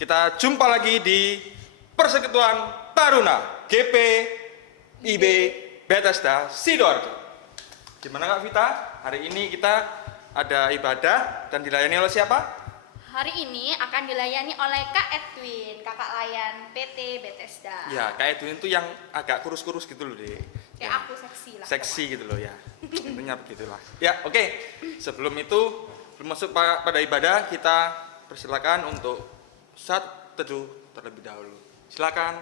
Kita jumpa lagi di Persekutuan Taruna GP IB Bethesda Sidoarjo. Gimana Kak Vita? Hari ini kita ada ibadah dan dilayani oleh siapa? Hari ini akan dilayani oleh Kak Edwin, kakak layan PT Bethesda. Ya, Kak Edwin itu yang agak kurus-kurus gitu loh, Dek. Kayak Ya. aku seksi lah. Seksi gitu loh ya. Intinya begitulah. Ya, oke. Sebelum itu, belum masuk pada ibadah, kita persilakan untuk saat teduh terlebih dahulu. Silakan.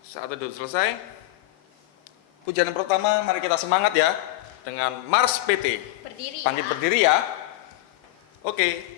Saat teduh selesai, pujian pertama mari kita semangat ya dengan Mars PT. Berdiri Bangkit ya. berdiri ya. Oke.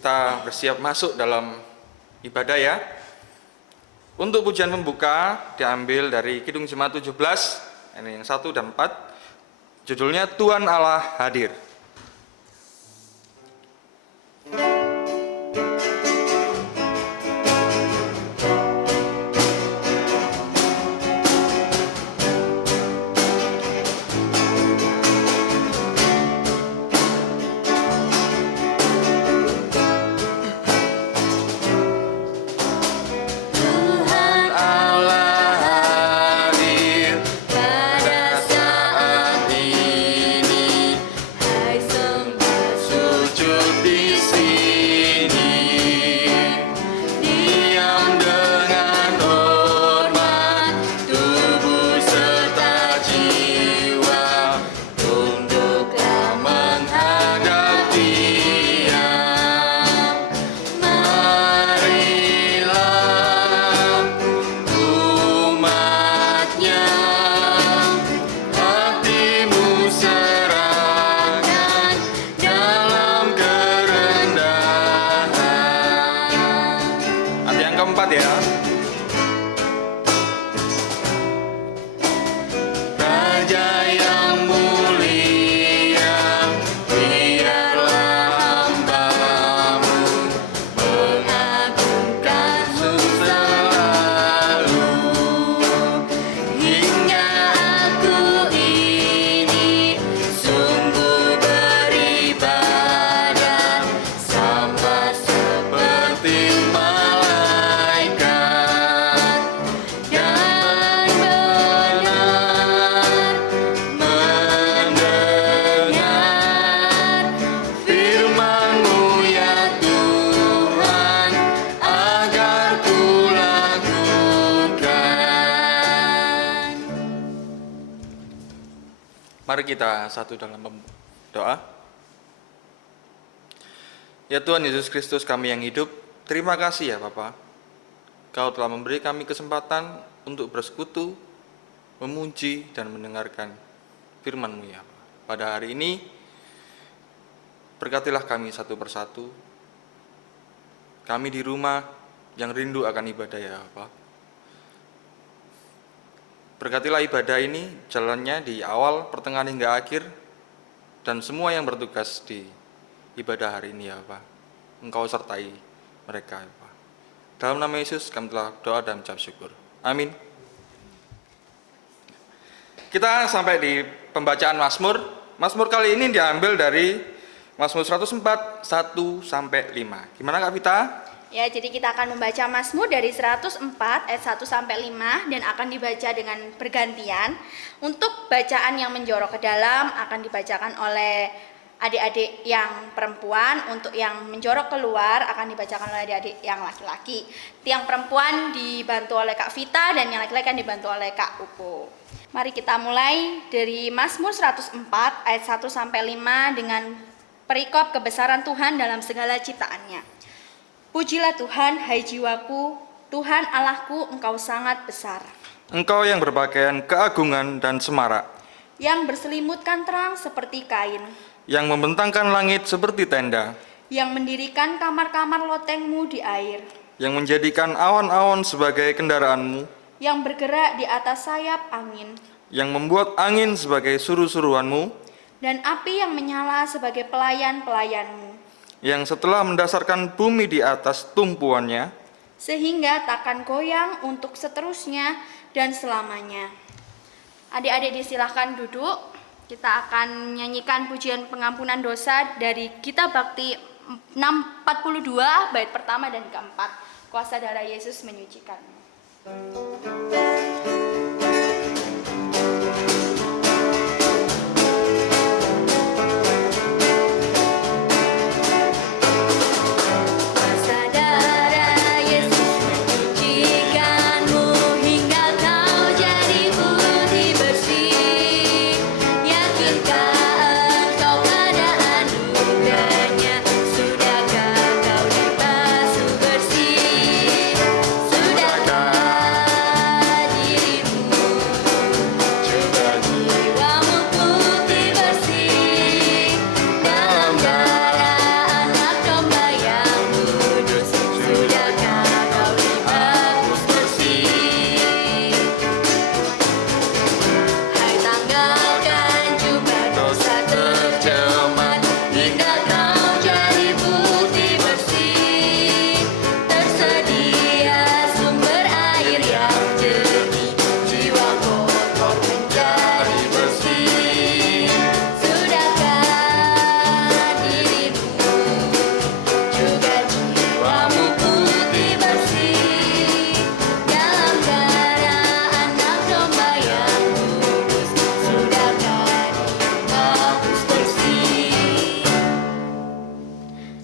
Kita bersiap masuk dalam ibadah ya. Untuk pujian pembuka diambil dari Kidung Jemaat 17, ini yang 1 dan 4. Judulnya Tuhan Allah Hadir. Raja yang mulia, biarlah Mari kita satu dalam doa. Ya Tuhan Yesus Kristus kami yang hidup, terima kasih ya Bapa. Kau telah memberi kami kesempatan untuk bersekutu, memuji dan mendengarkan firman-Mu ya. Pada hari ini, berkatilah kami satu persatu. Kami di rumah yang rindu akan ibadah ya Bapa. Berkatilah ibadah ini jalannya di awal, pertengahan hingga akhir, dan semua yang bertugas di ibadah hari ini ya Bapa. Engkau sertai mereka ya Bapa. Dalam nama Yesus kami telah doa dan mengucap syukur. Amin. Kita sampai di pembacaan Mazmur. Mazmur kali ini diambil dari Mazmur 104, 1 sampai 5. Gimana Kak Vita? Ya, jadi kita akan membaca Mazmur dari 104 ayat 1 sampai 5 dan akan dibaca dengan bergantian. Untuk bacaan yang menjorok ke dalam akan dibacakan oleh adik-adik yang perempuan, untuk yang menjorok keluar akan dibacakan oleh adik-adik yang laki-laki. Yang perempuan dibantu oleh Kak Vita dan yang laki-laki akan dibantu oleh Kak Upo. Mari kita mulai dari Mazmur 104 ayat 1 sampai 5 dengan perikop kebesaran Tuhan dalam segala ciptaannya. Pujilah Tuhan, hai jiwaku, Tuhan Allahku, Engkau sangat besar. Engkau yang berpakaian keagungan dan semarak, Yang berselimutkan terang seperti kain, yang membentangkan langit seperti tenda, yang mendirikan kamar-kamar lotengmu di air, yang menjadikan awan-awan sebagai kendaraanmu, yang bergerak di atas sayap angin, yang membuat angin sebagai suruh-suruhanmu, dan api yang menyala sebagai pelayan-pelayanmu, yang setelah mendasarkan bumi di atas tumpuannya, sehingga takkan goyang untuk seterusnya dan selamanya. Adik-adik disilahkan duduk. Kita akan menyanyikan pujian pengampunan dosa dari Kitab Bakti 642 bait pertama dan keempat. Kuasa darah Yesus menyucikanmu.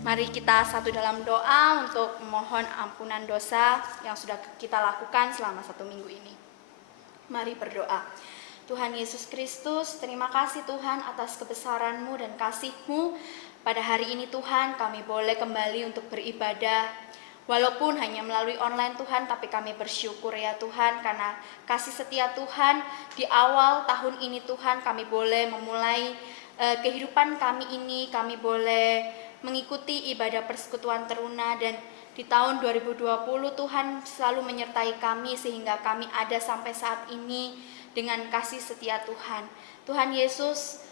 Mari kita satu dalam doa untuk memohon ampunan dosa yang sudah kita lakukan selama 1 minggu ini. Mari berdoa. Tuhan Yesus Kristus, terima kasih Tuhan atas kebesaran-Mu dan kasih-Mu. Pada hari ini Tuhan, kami boleh kembali untuk beribadah. Walaupun hanya melalui online Tuhan, tapi kami bersyukur ya Tuhan, karena kasih setia Tuhan di awal tahun ini Tuhan, kami boleh memulai kehidupan kami ini, kami boleh mengikuti ibadah persekutuan teruna, dan di tahun 2020 Tuhan selalu menyertai kami sehingga kami ada sampai saat ini dengan kasih setia Tuhan. Tuhan Yesus,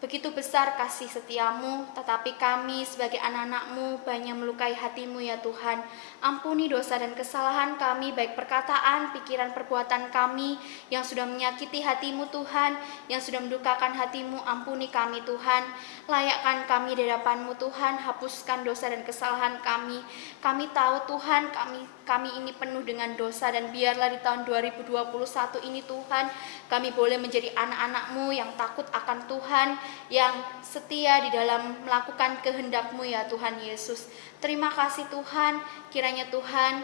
begitu besar kasih setiamu, tetapi kami sebagai anak-anak-Mu banyak melukai hati-Mu ya Tuhan. Ampuni dosa dan kesalahan kami, baik perkataan, pikiran, perbuatan kami yang sudah menyakiti hati-Mu Tuhan, yang sudah mendukakan hati-Mu. Ampuni kami Tuhan, layakkan kami di hadapan-Mu Tuhan, hapuskan dosa dan kesalahan kami. Kami tahu Tuhan, kami ini penuh dengan dosa, dan biarlah di tahun 2021 ini Tuhan, kami boleh menjadi anak-anak-Mu yang takut akan Tuhan, yang setia di dalam melakukan kehendak-Mu ya Tuhan Yesus. Terima kasih Tuhan, kiranya Tuhan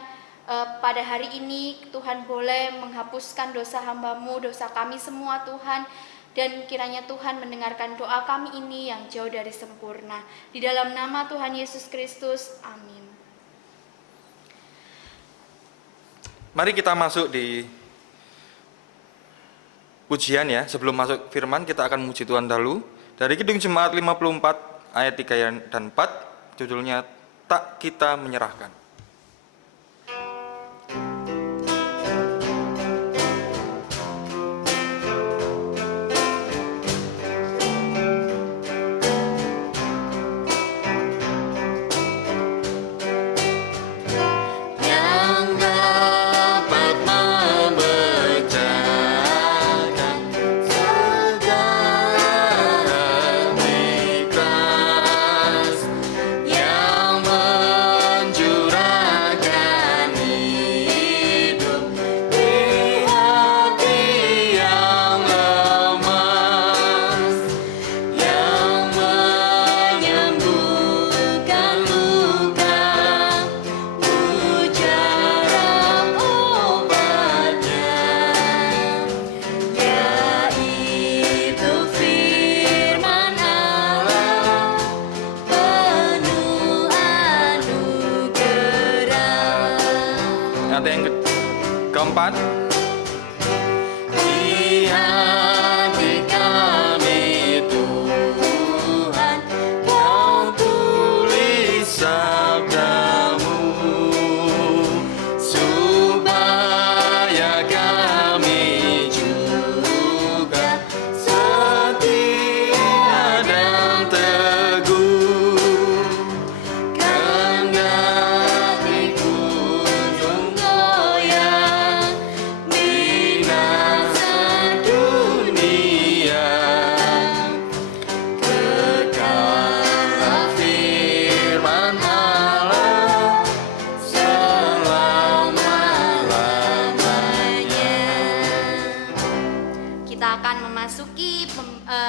pada hari ini Tuhan boleh menghapuskan dosa hamba-Mu, dosa kami semua Tuhan. Dan kiranya Tuhan mendengarkan doa kami ini yang jauh dari sempurna. Di dalam nama Tuhan Yesus Kristus, amin. Mari kita masuk di pujian ya. Sebelum masuk firman, kita akan memuji Tuhan dahulu. Dari Kidung Jemaat 54 ayat 3 dan 4, judulnya Tak Kita Menyerahkan. Ayat yang keempat. Di hati kami Tuhan, Kau tulis sabdamu, supaya kami juga setia dan teguh. Kendati kunjung goyah binasa dunia, kekallah firman Allah selama-lamanya. Kita akan memasuki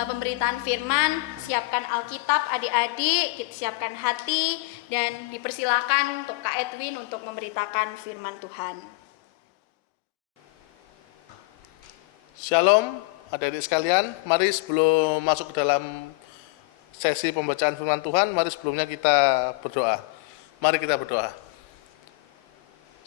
pemberitaan firman. Siapkan Alkitab adik-adik, kita siapkan hati, dan dipersilakan untuk Kak Edwin untuk memberitakan firman Tuhan. Shalom adik-adik sekalian, mari sebelum masuk ke dalam sesi pembacaan firman Tuhan, mari sebelumnya kita berdoa. Mari kita berdoa.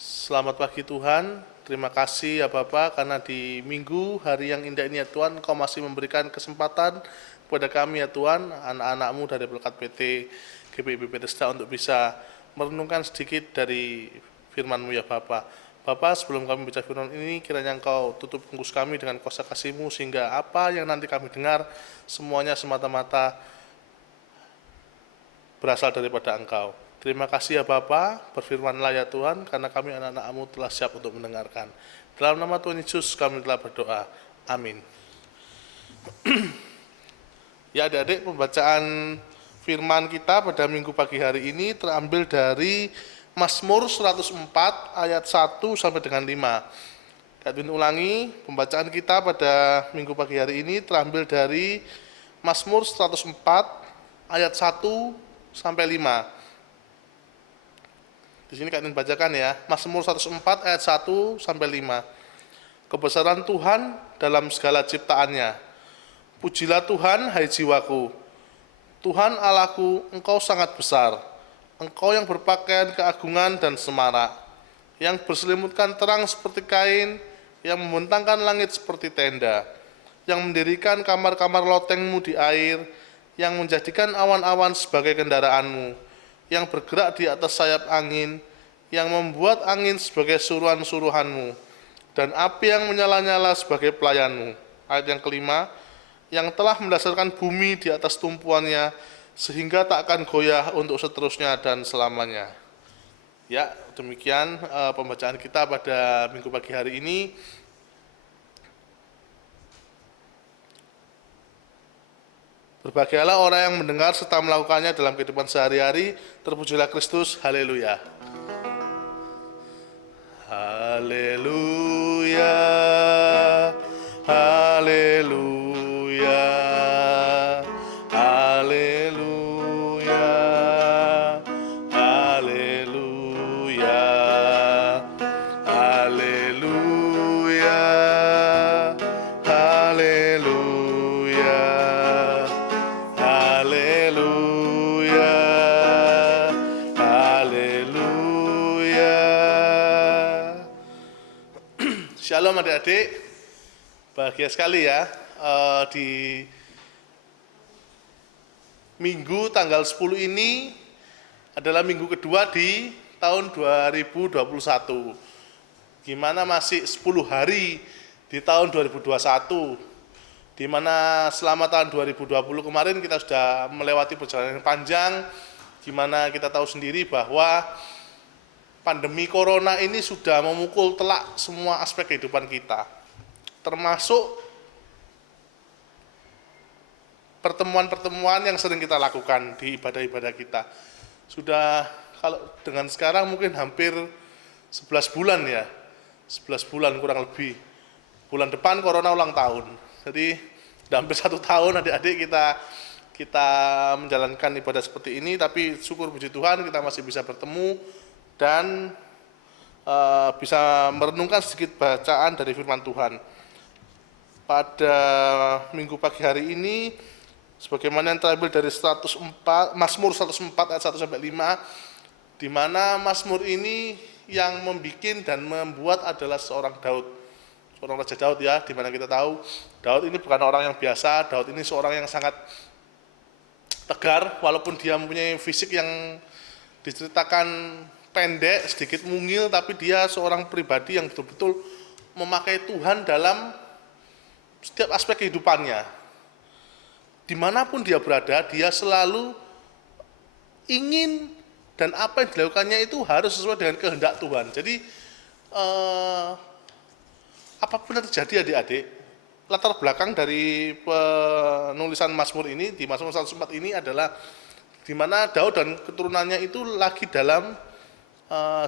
Selamat pagi Tuhan, terima kasih ya Bapa karena di minggu hari yang indah ini ya Tuhan, Kau masih memberikan kesempatan kepada kami ya Tuhan, anak-anak-Mu dari Pelkat PT GPIB Bethesda untuk bisa merenungkan sedikit dari firman-Mu ya Bapa. Bapa, sebelum kami bicara firman ini, kiranya Engkau tutup bungkus kami dengan kuasa kasih-Mu, sehingga apa yang nanti kami dengar, semuanya semata-mata berasal daripada Engkau. Terima kasih ya Bapa, berfirmanlah ya Tuhan, karena kami anak-anak-Mu telah siap untuk mendengarkan. Dalam nama Tuhan Yesus kami telah berdoa. Amin. Ya adik-adik, pembacaan firman kita pada minggu pagi hari ini terambil dari Mazmur 104 ayat 1 sampai dengan 5. Kak ulangi, pembacaan kita pada minggu pagi hari ini terambil dari Mazmur 104 ayat 1 sampai 5. Di sini Kak bacakan ya, Mazmur 104 ayat 1 sampai 5. Kebesaran Tuhan dalam segala ciptaannya. Pujilah Tuhan, hai jiwaku. Tuhan Allahku, Engkau sangat besar. Engkau yang berpakaian keagungan dan semarak, yang berselimutkan terang seperti kain, yang membentangkan langit seperti tenda, yang mendirikan kamar-kamar loteng-Mu di air, yang menjadikan awan-awan sebagai kendaraanmu, yang bergerak di atas sayap angin, yang membuat angin sebagai suruhan-suruhanmu, dan api yang menyala-nyala sebagai pelayanmu. Ayat yang kelima, yang telah mendasarkan bumi di atas tumpuannya, sehingga tak akan goyah untuk seterusnya dan selamanya. Ya, demikian pembacaan kita pada minggu pagi hari ini. Berbahagialah orang yang mendengar serta melakukannya dalam kehidupan sehari-hari. Terpujilah Kristus, haleluya. Haleluya, haleluya. Haleluya, haleluya, Shalom adik-adik, bahagia sekali ya di minggu tanggal 10 ini adalah minggu kedua di tahun 2021. Gimana masih 10 hari di tahun 2021, di mana selama tahun 2020 kemarin kita sudah melewati perjalanan yang panjang, gimana kita tahu sendiri bahwa pandemi corona ini sudah memukul telak semua aspek kehidupan kita, termasuk pertemuan-pertemuan yang sering kita lakukan di ibadah-ibadah kita. Sudah kalau dengan sekarang mungkin hampir 11 bulan ya, 11 bulan kurang lebih. Bulan depan corona ulang tahun. Jadi sudah hampir 1 tahun adik-adik kita menjalankan ibadah seperti ini, tapi syukur puji Tuhan kita masih bisa bertemu dan bisa merenungkan sedikit bacaan dari firman Tuhan. Pada minggu pagi hari ini, sebagaimana yang terambil dari Mazmur 104 ayat 1 sampai 5, di mana Mazmur ini yang membuat dan membuat adalah seorang Daud, seorang Raja Daud ya, di mana kita tahu Daud ini bukan orang yang biasa. Daud ini seorang yang sangat tegar, walaupun dia mempunyai fisik yang diceritakan pendek, sedikit mungil, tapi dia seorang pribadi yang betul-betul memakai Tuhan dalam setiap aspek kehidupannya. Dimanapun dia berada, dia selalu ingin dan apa yang dilakukannya itu harus sesuai dengan kehendak Tuhan. Jadi apapun yang terjadi adik-adik, latar belakang dari penulisan Mazmur ini, di Mazmur 104 ini adalah di mana Daud dan keturunannya itu lagi dalam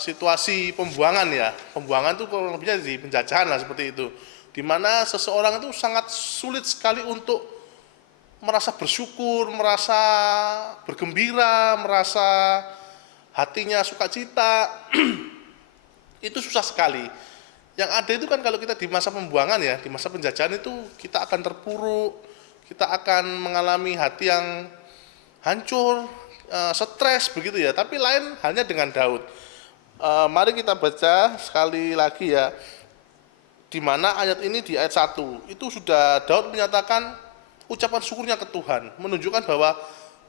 situasi pembuangan ya. Pembuangan itu kurang lebihnya di penjajahan lah seperti itu. Di mana seseorang itu sangat sulit sekali untuk merasa bersyukur, merasa bergembira, merasa hatinya sukacita. Itu susah sekali. Yang ada itu kan kalau kita di masa pembuangan ya, di masa penjajahan itu kita akan terpuruk, kita akan mengalami hati yang hancur, stres begitu ya. Tapi lain halnya dengan Daud. Mari kita baca sekali lagi ya, di mana ayat ini di ayat 1 itu sudah Daud menyatakan ucapan syukurnya ke Tuhan, menunjukkan bahwa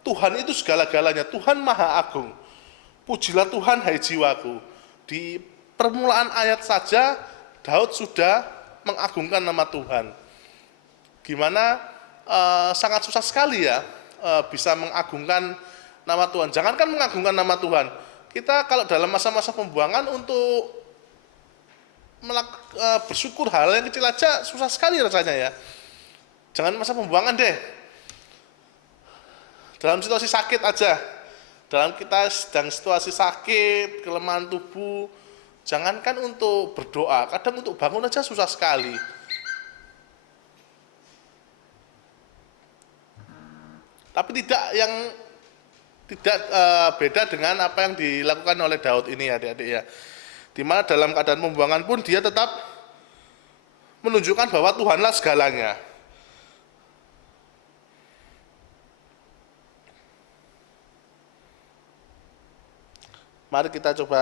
Tuhan itu segala-galanya, Tuhan Maha Agung. Pujilah Tuhan hai jiwaku. Di permulaan ayat saja Daud sudah mengagungkan nama Tuhan. Gimana sangat susah sekali ya bisa mengagungkan nama Tuhan. Jangankan mengagungkan nama Tuhan, kita kalau dalam masa-masa pembuangan untuk bersyukur hal yang kecil aja susah sekali rasanya ya. Jangan masa pembuangan deh, dalam situasi sakit aja, dalam kita sedang situasi sakit, kelemahan tubuh, jangankan untuk berdoa, kadang untuk bangun aja susah sekali. Tapi tidak beda dengan apa yang dilakukan oleh Daud ini adik-adik ya. Di mana dalam keadaan pembuangan pun dia tetap menunjukkan bahwa Tuhanlah segalanya. Mari kita coba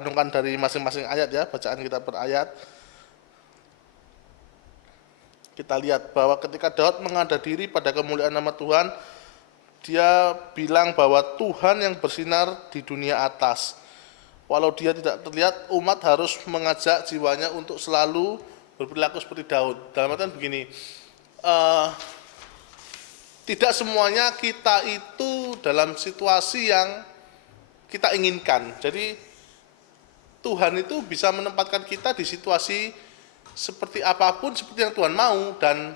renungkan dari masing-masing ayat ya, bacaan kita per ayat. Kita lihat bahwa ketika Daud mengada diri pada kemuliaan nama Tuhan, dia bilang bahwa Tuhan yang bersinar di dunia atas. Walau dia tidak terlihat, umat harus mengajak jiwanya untuk selalu berperilaku seperti Daud. Dalam artian begini, tidak semuanya kita itu dalam situasi yang kita inginkan. Jadi Tuhan itu bisa menempatkan kita di situasi seperti apapun, seperti yang Tuhan mau. Dan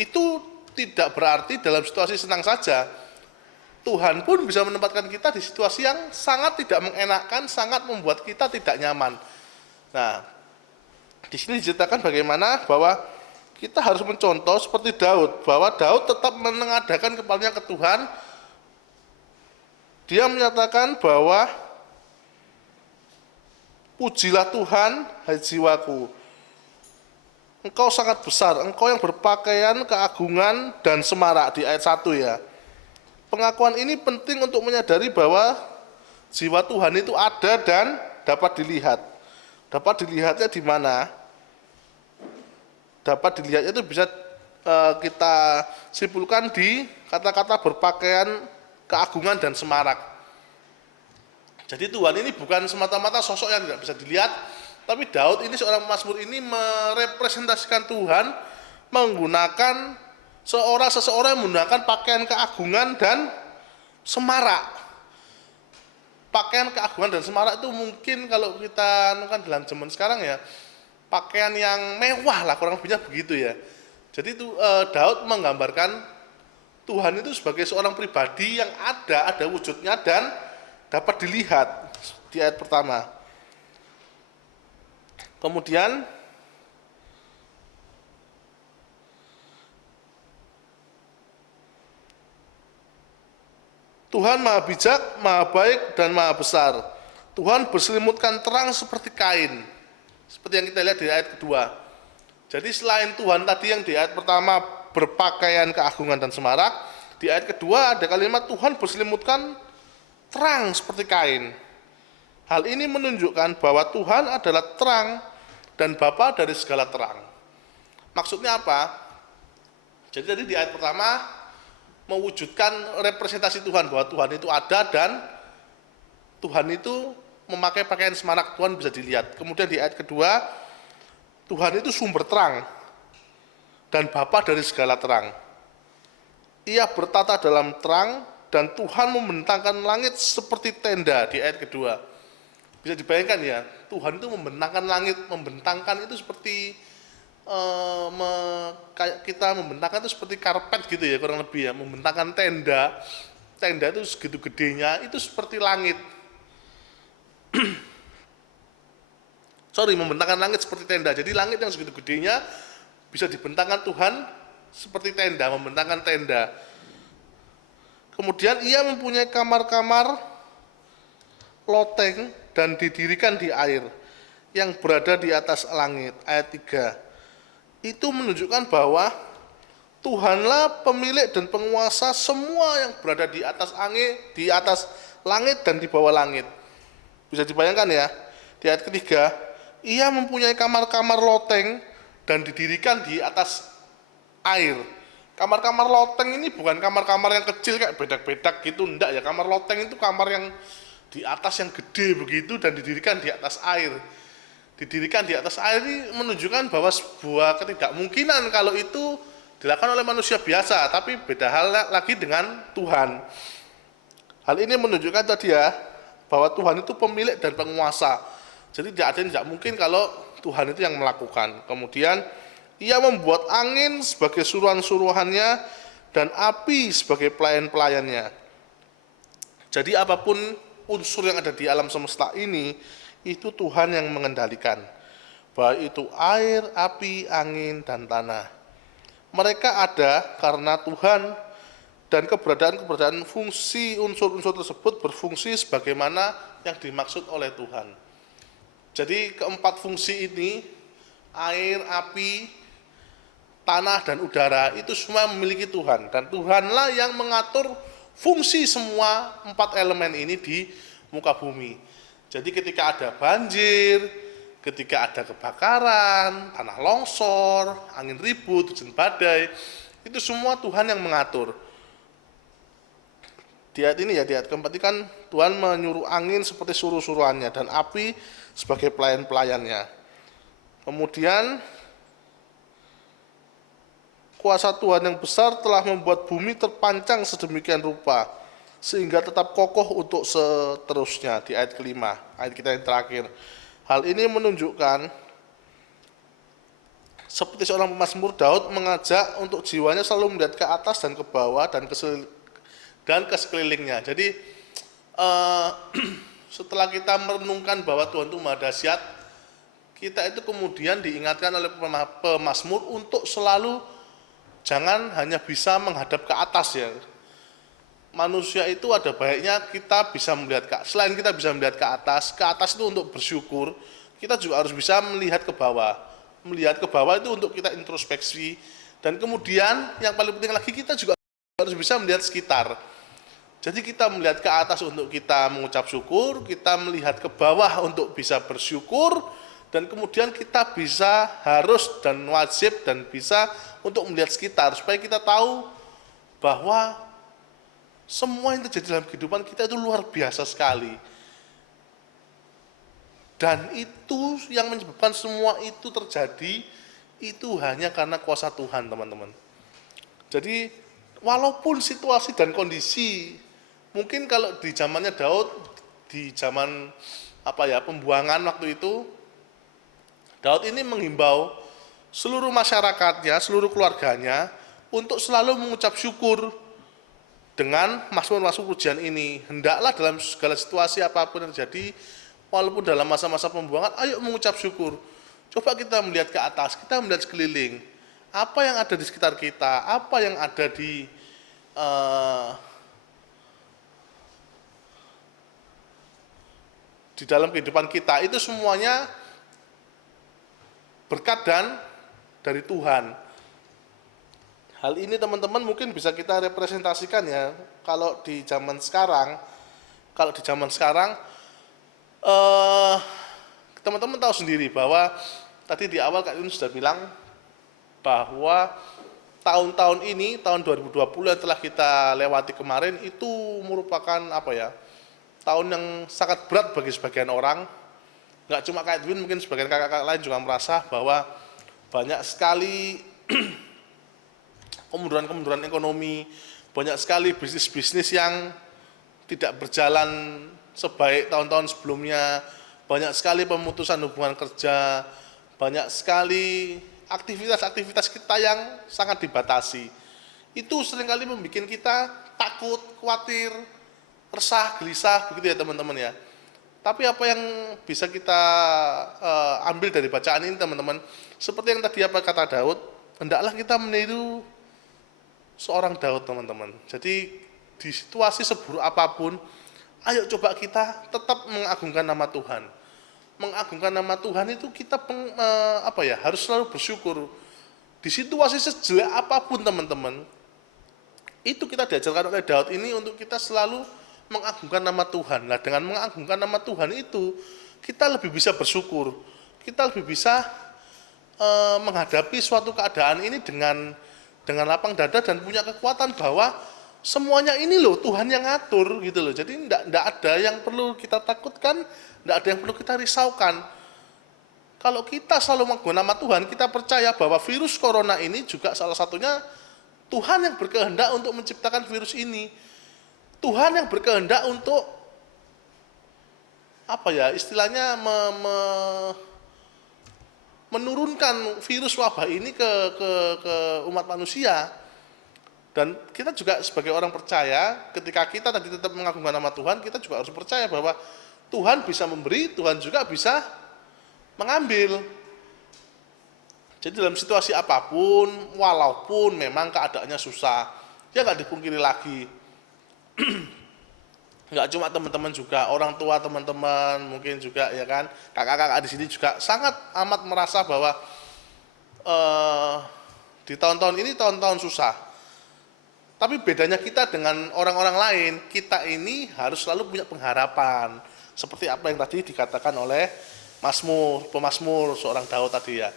itu tidak berarti dalam situasi senang saja. Tuhan pun bisa menempatkan kita di situasi yang sangat tidak mengenakan, sangat membuat kita tidak nyaman. Nah, di sini diceritakan bagaimana bahwa kita harus mencontoh seperti Daud, bahwa Daud tetap menengadakan kepalanya ke Tuhan. Dia menyatakan bahwa pujilah Tuhan hai jiwaku. Engkau sangat besar, engkau yang berpakaian keagungan dan semarak, di ayat 1 ya. Pengakuan ini penting untuk menyadari bahwa jiwa Tuhan itu ada dan dapat dilihat. Dapat dilihatnya di mana? dapat dilihat itu bisa kita simpulkan di kata-kata berpakaian keagungan dan semarak. Jadi Tuhan ini bukan semata-mata sosok yang tidak bisa dilihat, tapi Daud ini seorang pemazmur ini merepresentasikan Tuhan menggunakan seseorang yang menggunakan pakaian keagungan dan semarak. Pakaian keagungan dan semarak itu mungkin kalau kita kan dalam zaman sekarang ya, pakaian yang mewah lah, kurang lebihnya begitu ya. Jadi itu Daud menggambarkan Tuhan itu sebagai seorang pribadi yang ada wujudnya dan dapat dilihat di ayat pertama. Kemudian Tuhan maha bijak, maha baik, dan maha besar. Tuhan berselimutkan terang seperti kain. Seperti yang kita lihat di ayat kedua. Jadi selain Tuhan tadi yang di ayat pertama berpakaian keagungan dan semarak, di ayat kedua ada kalimat Tuhan berselimutkan terang seperti kain. Hal ini menunjukkan bahwa Tuhan adalah terang dan Bapa dari segala terang. Maksudnya apa? Jadi tadi di ayat pertama mewujudkan representasi Tuhan bahwa Tuhan itu ada dan Tuhan itu memakai pakaian semarak, Tuhan bisa dilihat. Kemudian di ayat kedua, Tuhan itu sumber terang dan Bapa dari segala terang. Ia bertata dalam terang dan Tuhan membentangkan langit seperti tenda di ayat kedua. Bisa dibayangkan ya, Tuhan itu membentangkan langit, membentangkan itu seperti kayak kita membentangkan itu seperti karpet gitu ya, kurang lebih ya, membentangkan tenda itu segitu gedenya, itu seperti langit. Membentangkan langit seperti tenda. Jadi langit yang segitu gedenya bisa dibentangkan Tuhan seperti tenda, membentangkan tenda. Kemudian ia mempunyai kamar-kamar loteng dan didirikan di air yang berada di atas langit. Ayat 3. Itu menunjukkan bahwa Tuhanlah pemilik dan penguasa semua yang berada di atas di atas langit dan di bawah langit. Bisa dibayangkan ya, di ayat ketiga, ia mempunyai kamar-kamar loteng dan didirikan di atas air. Kamar-kamar loteng ini bukan kamar-kamar yang kecil kayak bedak-bedak gitu, enggak ya. Kamar loteng itu kamar yang di atas yang gede begitu dan didirikan di atas air. Didirikan di atas air ini menunjukkan bahwa sebuah ketidakmungkinan kalau itu dilakukan oleh manusia biasa, tapi beda hal lagi dengan Tuhan. Hal ini menunjukkan tadi ya, bahwa Tuhan itu pemilik dan penguasa. Jadi tidak ada yang tidak mungkin kalau Tuhan itu yang melakukan. Kemudian ia membuat angin sebagai suruhan-suruhannya dan api sebagai pelayan-pelayannya. Jadi apapun unsur yang ada di alam semesta ini, itu Tuhan yang mengendalikan. Baik itu air, api, angin, dan tanah. Mereka ada karena Tuhan dan keberadaan fungsi unsur-unsur tersebut berfungsi sebagaimana yang dimaksud oleh Tuhan. Jadi keempat fungsi ini, air, api, tanah, dan udara, itu semua memiliki Tuhan. Dan Tuhanlah yang mengatur fungsi semua empat elemen ini di muka bumi. Jadi ketika ada banjir, ketika ada kebakaran, tanah longsor, angin ribut, hujan badai, itu semua Tuhan yang mengatur. Di ayat ini ya, di ayat keempat ini kan Tuhan menyuruh angin seperti suruh-suruhannya dan api sebagai pelayan-pelayannya. Kemudian kuasa Tuhan yang besar telah membuat bumi terpancang sedemikian rupa sehingga tetap kokoh untuk seterusnya. Di ayat kelima, ayat kita yang terakhir. Hal ini menunjukkan seperti seorang pemazmur, Daud mengajak untuk jiwanya selalu melihat ke atas dan ke bawah dan ke sekelilingnya. Jadi setelah kita merenungkan bahwa Tuhan itu Maha Dahsyat, kita itu kemudian diingatkan oleh pemazmur untuk selalu jangan hanya bisa menghadap ke atas ya. Manusia itu ada baiknya kita bisa melihat selain kita bisa melihat ke atas itu untuk bersyukur, kita juga harus bisa melihat ke bawah. Melihat ke bawah itu untuk kita introspeksi, dan kemudian yang paling penting lagi kita juga harus bisa melihat sekitar. Jadi kita melihat ke atas untuk kita mengucap syukur, kita melihat ke bawah untuk bisa bersyukur, dan kemudian kita bisa, harus dan wajib dan bisa untuk melihat sekitar supaya kita tahu bahwa semua yang terjadi dalam kehidupan kita itu luar biasa sekali. Dan itu yang menyebabkan semua itu terjadi, itu hanya karena kuasa Tuhan, teman-teman. Jadi walaupun situasi dan kondisi, mungkin kalau di zamannya Daud, di zaman pembuangan waktu itu, Daud ini menghimbau seluruh masyarakatnya, seluruh keluarganya untuk selalu mengucap syukur dengan mazmur-mazmur pujian ini. Hendaklah dalam segala situasi apapun yang terjadi, walaupun dalam masa-masa pembuangan, ayo mengucap syukur. Coba kita melihat ke atas, kita melihat sekeliling. Apa yang ada di sekitar kita, apa yang ada di dalam kehidupan kita, itu semuanya berkat dan dari Tuhan. Hal ini teman-teman mungkin bisa kita representasikan ya, kalau di zaman sekarang, teman-teman tahu sendiri bahwa tadi di awal Kak Yun sudah bilang bahwa tahun-tahun ini, tahun 2020 yang telah kita lewati kemarin itu merupakan tahun yang sangat berat bagi sebagian orang. Nggak cuma Kak Edwin, mungkin sebagian kakak-kakak lain juga merasa bahwa banyak sekali kemunduran ekonomi, banyak sekali bisnis-bisnis yang tidak berjalan sebaik tahun-tahun sebelumnya, banyak sekali pemutusan hubungan kerja, banyak sekali aktivitas-aktivitas kita yang sangat dibatasi. Itu seringkali membuat kita takut, khawatir, resah, gelisah, begitu ya teman-teman ya. Tapi apa yang bisa kita ambil dari bacaan ini teman-teman, seperti yang tadi kata Daud, hendaklah kita meniru seorang Daud teman-teman. Jadi di situasi seburuk apapun, ayo coba kita tetap mengagungkan nama Tuhan. Mengagungkan nama Tuhan itu kita harus selalu bersyukur. Di situasi sejelek apapun teman-teman, itu kita diajarkan oleh Daud ini untuk kita selalu mengagungkan nama Tuhan. Nah, dengan mengagungkan nama Tuhan itu, kita lebih bisa bersyukur. Kita lebih bisa menghadapi suatu keadaan ini dengan lapang dada dan punya kekuatan bahwa semuanya ini loh Tuhan yang ngatur gitu loh. Jadi enggak ada yang perlu kita takutkan, enggak ada yang perlu kita risaukan. Kalau kita selalu mengagungkan nama Tuhan, kita percaya bahwa virus corona ini juga salah satunya Tuhan yang berkehendak untuk menciptakan virus ini. Tuhan yang berkehendak untuk istilahnya menurunkan virus wabah ini ke umat manusia. Dan kita juga sebagai orang percaya, ketika kita tadi tetap mengagungkan nama Tuhan, kita juga harus percaya bahwa Tuhan bisa memberi, Tuhan juga bisa mengambil. Jadi dalam situasi apapun, walaupun memang keadaannya susah, ya nggak dipungkiri lagi. Nggak cuma teman-teman juga, orang tua teman-teman mungkin juga ya kan, kakak-kakak di sini juga sangat amat merasa bahwa di tahun-tahun ini tahun-tahun susah. Tapi bedanya kita dengan orang-orang lain, kita ini harus selalu punya pengharapan. Seperti apa yang tadi dikatakan oleh pemazmur seorang Daud tadi ya.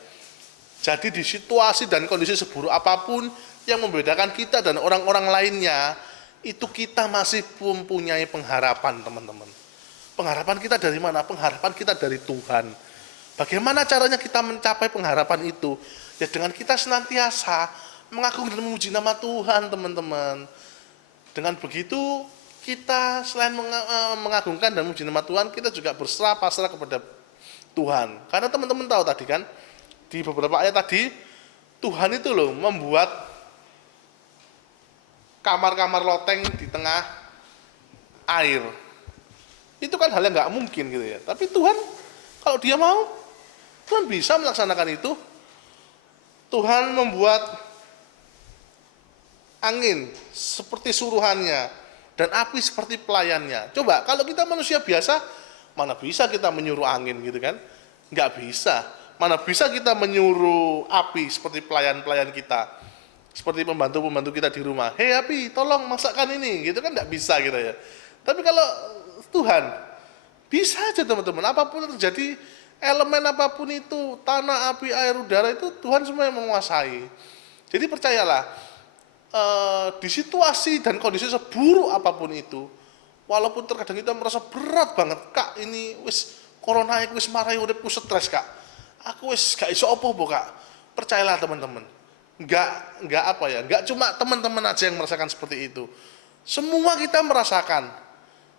Jadi di situasi dan kondisi seburuk apapun yang membedakan kita dan orang-orang lainnya, itu kita masih mempunyai pengharapan teman-teman. Pengharapan kita dari mana? Pengharapan kita dari Tuhan. Bagaimana caranya kita mencapai pengharapan itu? Ya dengan kita senantiasa mengagungkan dan memuji nama Tuhan teman-teman. Dengan begitu kita selain mengagungkan dan memuji nama Tuhan, kita juga berserah pasrah kepada Tuhan. Karena teman-teman tahu tadi kan, di beberapa ayat tadi, Tuhan itu loh membuat kamar-kamar loteng di tengah air. Itu kan hal yang nggak mungkin gitu ya. Tapi Tuhan, kalau dia mau, Tuhan bisa melaksanakan itu. Tuhan membuat angin seperti suruhannya dan api seperti pelayannya. Coba kalau kita manusia biasa, mana bisa kita menyuruh angin gitu kan? Nggak bisa. Mana bisa kita menyuruh api seperti pelayan-pelayan kita, seperti pembantu-pembantu kita di rumah. Hei api, tolong masakkan ini, gitu kan nggak bisa gitu ya. Tapi kalau Tuhan, bisa aja teman-teman, apapun yang terjadi, elemen apapun itu, tanah, api, air, udara itu Tuhan semua yang menguasai. Jadi percayalah, di situasi dan kondisi seburuk apapun itu, walaupun terkadang kita merasa berat banget, Kak, ini wis corona iki wis marai uripku stres, Kak. Aku wis gak iso apa-apa, Kak. Percayalah teman-teman. Enggak apa ya, enggak cuma teman-teman aja yang merasakan seperti itu. Semua kita merasakan.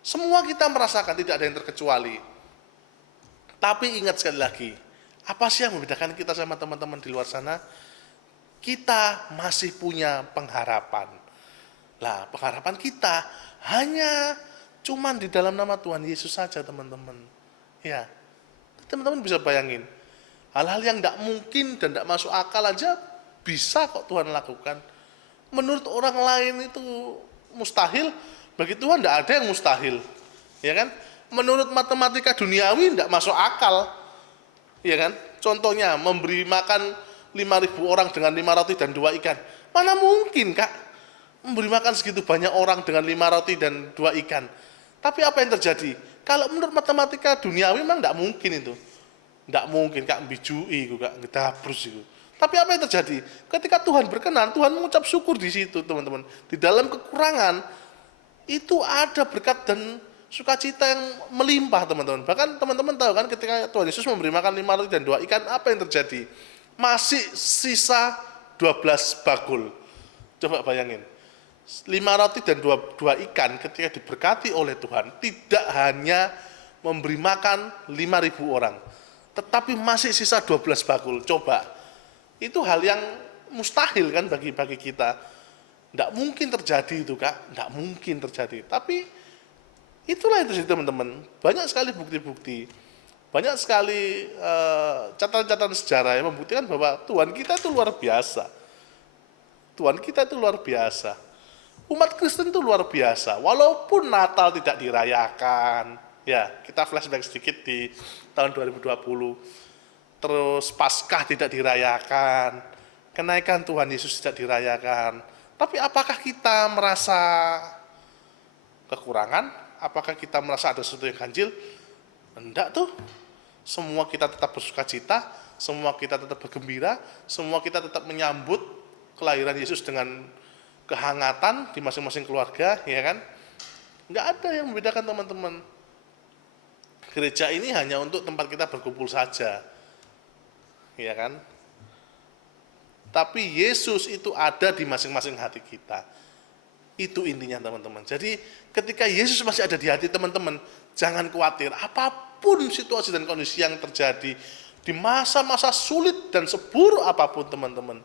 Semua kita merasakan, tidak ada yang terkecuali. Tapi ingat sekali lagi, apa sih yang membedakan kita sama teman-teman di luar sana? Kita masih punya pengharapan. Lah, pengharapan kita hanya cuman di dalam nama Tuhan Yesus saja, teman-teman. Ya, teman-teman bisa bayangin, hal-hal yang tidak mungkin dan tidak masuk akal aja bisa kok Tuhan lakukan. Menurut orang lain itu mustahil, bagi Tuhan tidak ada yang mustahil. Ya kan? Menurut matematika duniawi tidak masuk akal. Ya kan? Contohnya, memberi makan 5.000 orang dengan 5 roti dan 2 ikan. Mana mungkin, Kak? Memberi makan segitu banyak orang dengan 5 roti dan 2 ikan. Tapi apa yang terjadi? Kalau menurut matematika duniawi memang tidak mungkin itu. Tidak mungkin, Kak, bijui, Kak, ngedabrus itu. Tapi apa yang terjadi? Ketika Tuhan berkenan, Tuhan mengucap syukur di situ, teman-teman. Di dalam kekurangan, itu ada berkat dan sukacita yang melimpah, teman-teman. Bahkan teman-teman tahu kan, ketika Tuhan Yesus memberi makan 5 roti dan 2 ikan, apa yang terjadi? Masih sisa 12 bakul. Coba bayangin. 5 roti dan 2 ikan ketika diberkati oleh Tuhan, tidak hanya memberi makan 5.000 orang, tetapi masih sisa 12 bakul. Coba. Itu hal yang mustahil kan bagi kita. Tidak mungkin terjadi itu, Kak. Tidak mungkin terjadi. Tapi itulah itu sih, teman-teman. Banyak sekali bukti-bukti. Banyak sekali catatan-catatan sejarah yang membuktikan bahwa Tuhan kita itu luar biasa. Tuhan kita itu luar biasa. Umat Kristen itu luar biasa. Walaupun Natal tidak dirayakan, ya kita flashback sedikit di tahun 2020. Terus Paskah tidak dirayakan, kenaikan Tuhan Yesus tidak dirayakan. Tapi apakah kita merasa kekurangan? Apakah kita merasa ada sesuatu yang ganjil? Enggak tuh. Semua kita tetap bersuka cita, semua kita tetap bergembira, semua kita tetap menyambut kelahiran Yesus dengan kehangatan di masing-masing keluarga, ya kan? Enggak ada yang membedakan, teman-teman. Gereja ini hanya untuk tempat kita berkumpul saja, ya kan? Tapi Yesus itu ada di masing-masing hati kita. Itu intinya, teman-teman. Jadi ketika Yesus masih ada di hati teman-teman, jangan khawatir apapun situasi dan kondisi yang terjadi di masa-masa sulit dan seburuk apapun, teman-teman.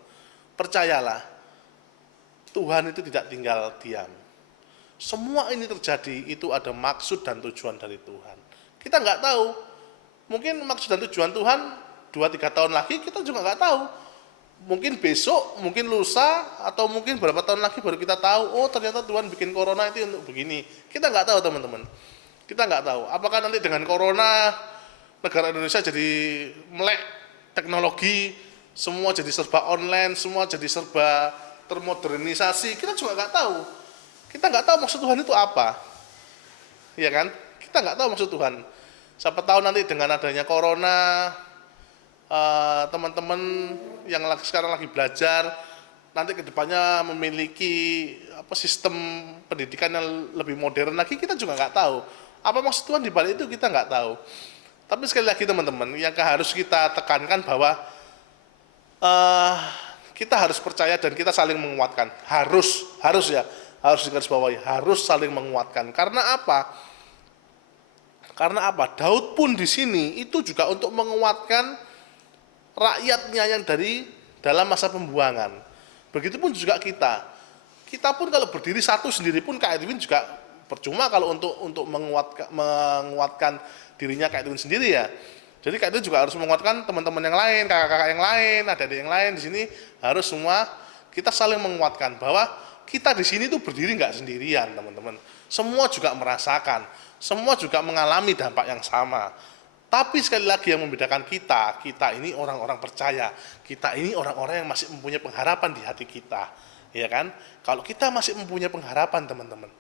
Percayalah, Tuhan itu tidak tinggal diam. Semua ini terjadi itu ada maksud dan tujuan dari Tuhan. Kita nggak tahu. Mungkin maksud dan tujuan Tuhan 2-3 tahun lagi kita juga nggak tahu. Mungkin besok, mungkin lusa, atau mungkin berapa tahun lagi baru kita tahu, oh ternyata Tuhan bikin corona itu untuk begini. Kita nggak tahu, teman-teman. Kita nggak tahu. Apakah nanti dengan corona negara Indonesia jadi melek teknologi, semua jadi serba online, semua jadi serba termodernisasi. Kita juga nggak tahu. Kita nggak tahu maksud Tuhan itu apa. Iya kan? Kita nggak tahu maksud Tuhan. Siapa tahu nanti dengan adanya corona, teman-teman yang sekarang lagi belajar nanti kedepannya memiliki sistem pendidikan yang lebih modern lagi, kita juga nggak tahu apa maksud Tuhan di balik itu, kita nggak tahu. Tapi sekali lagi, teman-teman, yang harus kita tekankan bahwa kita harus percaya dan kita saling menguatkan. Harus digarisbawahi, harus saling menguatkan. Karena apa? Daud pun di sini itu juga untuk menguatkan rakyatnya yang dari dalam masa pembuangan. Begitupun juga kita. Kita pun kalau berdiri satu sendiri pun Kak Edwin juga percuma kalau untuk menguatkan dirinya Kak Edwin sendiri ya. Jadi Kak Edwin juga harus menguatkan teman-teman yang lain, kakak-kakak yang lain, adik-adik yang lain di sini, harus semua kita saling menguatkan bahwa kita di sini tuh berdiri nggak sendirian, teman-teman. Semua juga merasakan, semua juga mengalami dampak yang sama. Tapi sekali lagi yang membedakan kita ini orang-orang percaya, kita ini orang-orang yang masih mempunyai pengharapan di hati kita, ya kan? Kalau kita masih mempunyai pengharapan, teman-teman,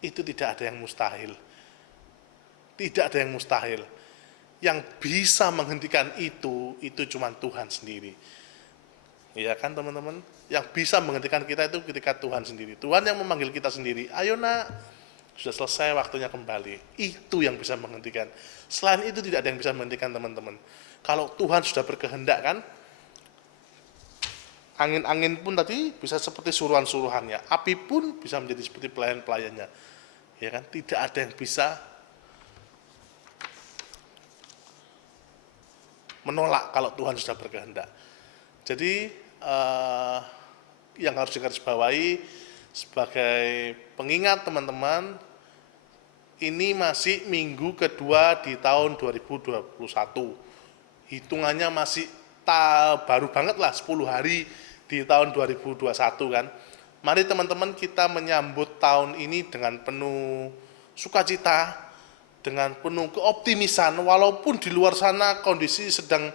itu tidak ada yang mustahil. Tidak ada yang mustahil. yang bisa menghentikan itu cuma Tuhan sendiri. Iya kan teman-teman? Yang bisa menghentikan kita itu ketika Tuhan sendiri. Tuhan yang memanggil kita sendiri, ayo nak, sudah selesai waktunya kembali. Itu yang bisa menghentikan. Selain itu tidak ada yang bisa menghentikan teman-teman. Kalau Tuhan sudah berkehendak kan, angin-angin pun tadi bisa seperti suruhan-suruhannya. Api pun bisa menjadi seperti pelayan-pelayannya. Ya kan? Tidak ada yang bisa menolak kalau Tuhan sudah berkehendak. Jadi yang harus digarisbawahi sebagai pengingat teman-teman, ini masih minggu kedua di tahun 2021. Hitungannya masih baru banget lah, 10 hari di tahun 2021 kan. Mari teman-teman kita menyambut tahun ini dengan penuh sukacita, dengan penuh keoptimisan, walaupun di luar sana kondisi sedang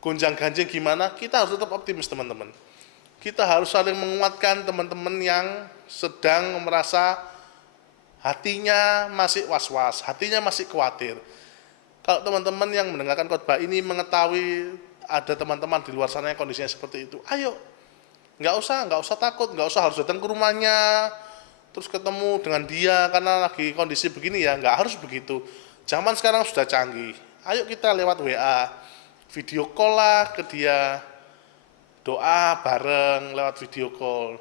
gonjang-ganjing gimana, kita harus tetap optimis teman-teman. Kita harus saling menguatkan teman-teman yang sedang merasa hatinya masih was-was, hatinya masih khawatir. Kalau teman-teman yang mendengarkan khotbah ini mengetahui ada teman-teman di luar sana yang kondisinya seperti itu, ayo, nggak usah takut, nggak usah harus datang ke rumahnya, terus ketemu dengan dia karena lagi kondisi begini ya, nggak harus begitu. Zaman sekarang sudah canggih, ayo kita lewat WA, video call lah ke dia, doa bareng lewat video call.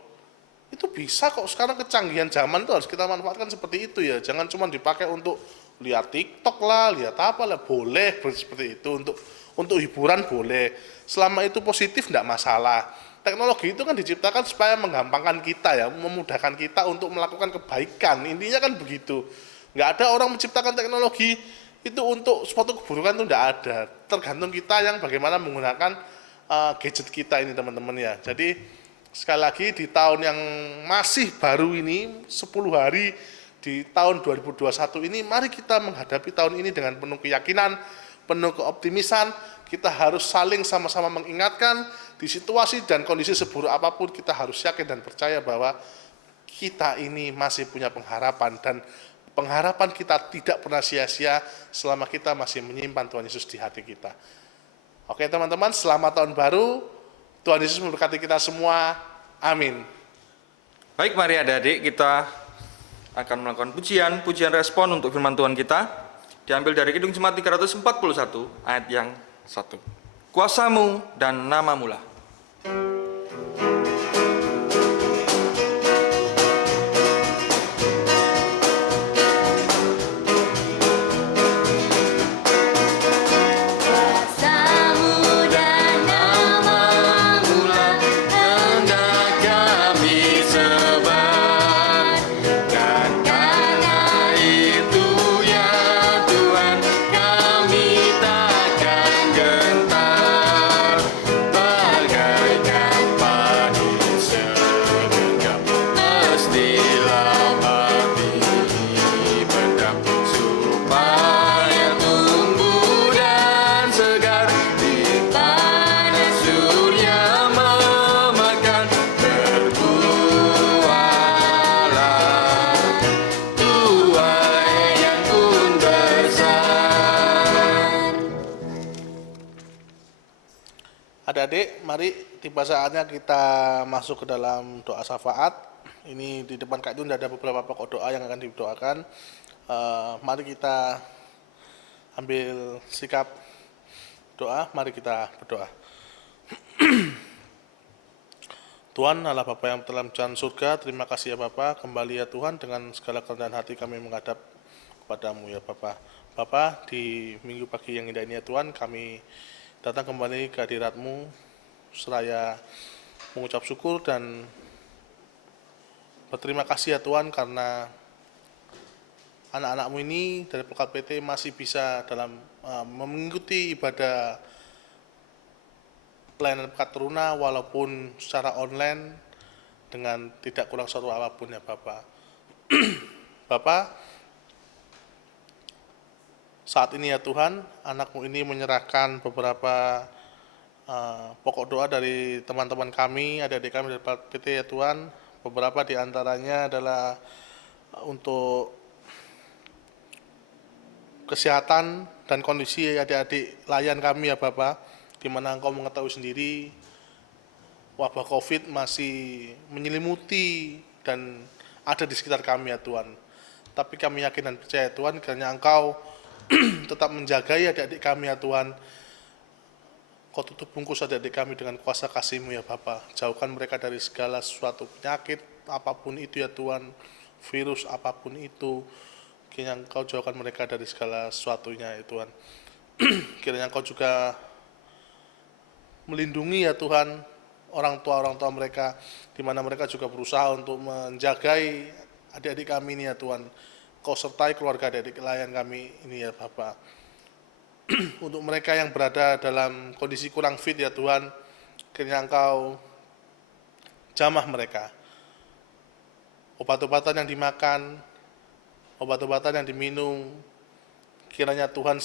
Itu bisa kok, sekarang kecanggihan zaman itu harus kita manfaatkan seperti itu ya. Jangan cuma dipakai untuk lihat TikTok lah, lihat apa lah, boleh seperti itu, untuk hiburan boleh. Selama itu positif tidak masalah. Teknologi itu kan diciptakan supaya menggampangkan kita ya, memudahkan kita untuk melakukan kebaikan. Intinya kan begitu. Nggak ada orang menciptakan teknologi itu untuk suatu keburukan, itu tidak ada. Tergantung kita yang bagaimana menggunakan gadget kita ini teman-teman ya. Jadi sekali lagi di tahun yang masih baru ini, 10 hari di tahun 2021 ini, mari kita menghadapi tahun ini dengan penuh keyakinan, penuh keoptimisan. Kita harus saling sama-sama mengingatkan di situasi dan kondisi seburuk apapun, kita harus yakin dan percaya bahwa kita ini masih punya pengharapan, dan pengharapan kita tidak pernah sia-sia selama kita masih menyimpan Tuhan Yesus di hati kita. Oke teman-teman, selamat tahun baru. Tuhan Yesus memberkati kita semua. Amin. Baik, mari adik-adik kita akan melakukan pujian respon untuk firman Tuhan kita. Diambil dari Kidung Jemaat 341 ayat yang 1. Kuasamu dan namamu lah. Adik-adik, mari tiba saatnya kita masuk ke dalam doa syafaat. Ini di depan Kak Jun ada beberapa pokok doa yang akan didoakan. Mari kita ambil sikap doa, mari kita berdoa. Tuhan Allah Bapa yang telah menjauh surga, terima kasih ya Bapa, kembali ya Tuhan dengan segala kerendahan hati kami menghadap kepadamu ya Bapa. Bapa, di minggu pagi yang indah ini ya Tuhan, kami datang kembali ke hadirat-Mu seraya mengucap syukur dan berterima kasih ya Tuhan karena anak-anak-Mu ini dari Pekat PT masih bisa dalam mengikuti ibadah pelayanan Pekat Teruna walaupun secara online dengan tidak kurang satu apapun ya Bapak. Bapak, saat ini ya Tuhan, anak-Mu ini menyerahkan beberapa pokok doa dari teman-teman kami, adik-adik kami dari PT ya Tuhan. Beberapa di antaranya adalah untuk kesehatan dan kondisi adik-adik layan kami ya Bapak, di mana Engkau mengetahui sendiri wabah COVID masih menyelimuti dan ada di sekitar kami ya Tuhan. Tapi kami yakin dan percaya Tuhan, kiranya Engkau tetap menjagai adik-adik kami ya Tuhan. Kau tutup bungkus adik-adik kami dengan kuasa kasih-Mu ya Bapa. Jauhkan mereka dari segala sesuatu penyakit, apapun itu ya Tuhan, virus apapun itu. Kiranya Engkau jauhkan mereka dari segala sesuatunya ya Tuhan. Kiranya Engkau juga melindungi ya Tuhan orang tua mereka, di mana mereka juga berusaha untuk menjagai adik-adik kami ini ya Tuhan. Kau sertai keluarga adik-adik layan kami ini ya Bapa. Untuk mereka yang berada dalam kondisi kurang fit ya Tuhan, kiranya Engkau jamah mereka. Obat-obatan yang dimakan, obat-obatan yang diminum, kiranya Tuhan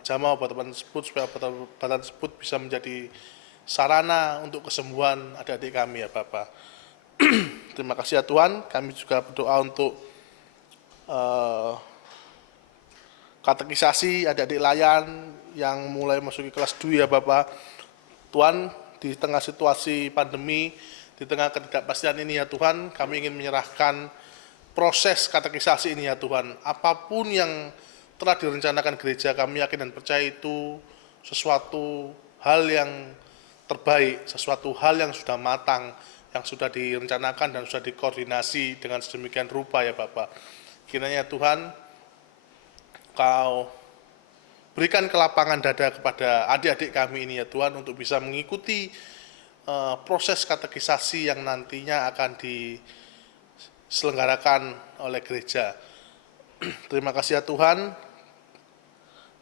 jamah obat-obatan tersebut supaya obat-obatan tersebut bisa menjadi sarana untuk kesembuhan adik-adik kami ya Bapak. Terima kasih ya Tuhan, kami juga berdoa untuk katekisasi adik-adik layan yang mulai masuki kelas 2 ya Bapak. Tuhan, di tengah situasi pandemi, di tengah ketidakpastian ini ya Tuhan, kami ingin menyerahkan proses katekisasi ini ya Tuhan. Apapun yang telah direncanakan gereja, kami yakin dan percaya itu sesuatu hal yang terbaik, sesuatu hal yang sudah matang, yang sudah direncanakan dan sudah dikoordinasi dengan sedemikian rupa ya Bapak. Kiranya Tuhan, Kau berikan kelapangan dada kepada adik-adik kami ini ya Tuhan, untuk bisa mengikuti proses katekisasi yang nantinya akan diselenggarakan oleh gereja. Terima kasih ya Tuhan.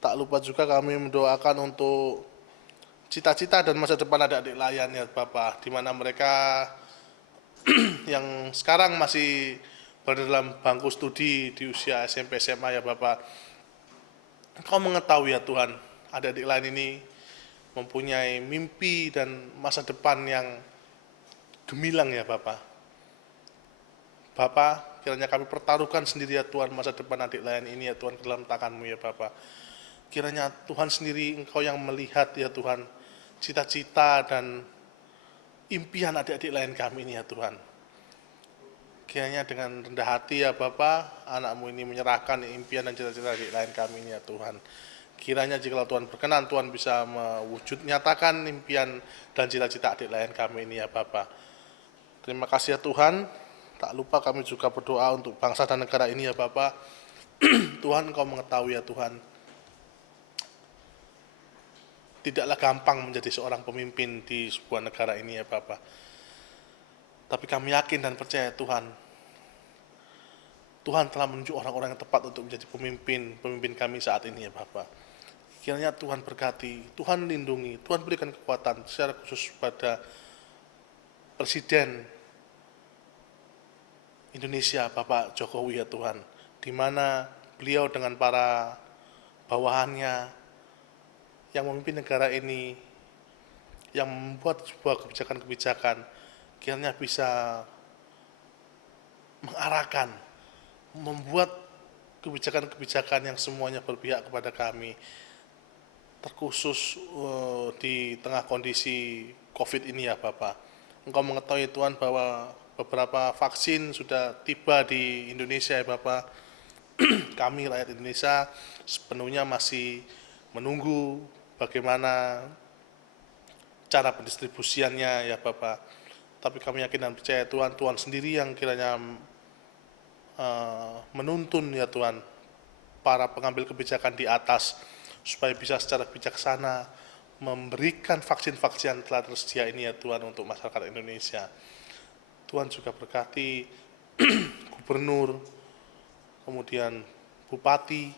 Tak lupa juga kami mendoakan untuk cita-cita dan masa depan adik-adik layan ya Bapak, di mana mereka yang sekarang masih berada dalam bangku studi di usia SMP SMA ya Bapak. Engkau mengetahui ya Tuhan, adik-adik lain ini mempunyai mimpi dan masa depan yang gemilang ya Bapak. Bapak, kiranya kami pertaruhkan sendiri ya Tuhan masa depan adik layan ini ya Tuhan ke dalam tangan-Mu ya Bapak. Kiranya Tuhan sendiri Engkau yang melihat ya Tuhan cita-cita dan impian adik-adik lain kami ini ya Tuhan. Kiranya dengan rendah hati ya Bapa, anak-Mu ini menyerahkan impian dan cita-cita adik lain kami ini ya Tuhan. Kiranya jika Tuhan berkenan, Tuhan bisa mewujud nyatakan impian dan cita-cita adik lain kami ini ya Bapa. Terima kasih ya Tuhan. Tak lupa kami juga berdoa untuk bangsa dan negara ini ya Bapa. Tuhan, Engkau mengetahui ya Tuhan, tidaklah gampang menjadi seorang pemimpin di sebuah negara ini ya Bapak. Tapi kami yakin dan percaya Tuhan, Tuhan telah menunjuk orang-orang yang tepat untuk menjadi pemimpin kami saat ini ya Bapak. Kiranya Tuhan berkati, Tuhan lindungi, Tuhan berikan kekuatan secara khusus pada Presiden Indonesia Bapak Jokowi ya Tuhan, di mana beliau dengan para bawahannya yang memimpin negara ini, yang membuat sebuah kebijakan-kebijakan, kiranya bisa mengarahkan, membuat kebijakan-kebijakan yang semuanya berpihak kepada kami, terkhusus di tengah kondisi COVID ini ya Bapak. Engkau mengetahui Tuhan bahwa beberapa vaksin sudah tiba di Indonesia ya Bapak. Kami rakyat Indonesia sepenuhnya masih menunggu bagaimana cara pendistribusiannya ya Bapak. Tapi kami yakin dan percaya Tuhan, Tuhan sendiri yang kiranya menuntun ya Tuhan para pengambil kebijakan di atas, supaya bisa secara bijaksana memberikan vaksin-vaksin yang telah tersedia ini ya Tuhan untuk masyarakat Indonesia. Tuhan juga berkati gubernur, kemudian bupati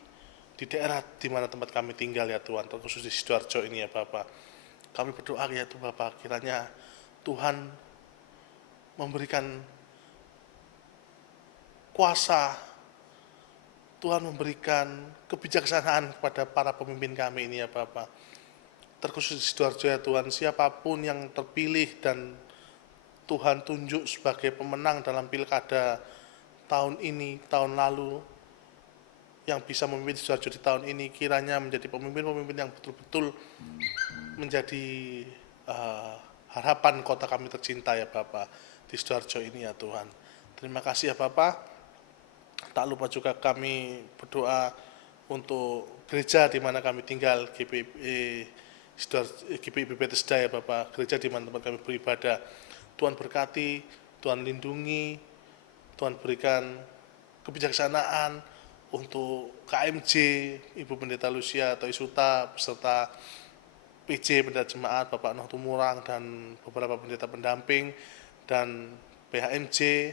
di daerah di mana tempat kami tinggal ya Tuhan, terkhusus di Sidoarjo ini ya Bapak. Kami berdoa ya Tuhan Bapak, kiranya Tuhan memberikan kuasa, Tuhan memberikan kebijaksanaan kepada para pemimpin kami ini ya Bapak. Terkhusus di Sidoarjo ya Tuhan, siapapun yang terpilih dan Tuhan tunjuk sebagai pemenang dalam pilkada tahun ini, tahun lalu, yang bisa memimpin Sidoarjo di tahun ini kiranya menjadi pemimpin-pemimpin yang betul-betul menjadi harapan kota kami tercinta ya Bapak di Sidoarjo ini ya Tuhan. Terima kasih ya Bapak. Tak lupa juga kami berdoa untuk gereja di mana kami tinggal, GPIB Bethesda ya Bapak, gereja di mana tempat kami beribadah. Tuhan berkati, Tuhan lindungi, Tuhan berikan kebijaksanaan untuk KMJ, Ibu Pendeta Lucia atau Isuta, beserta PJ Pendeta Jemaat, Bapak Noh Tumurang, dan beberapa pendeta pendamping, dan PHMJ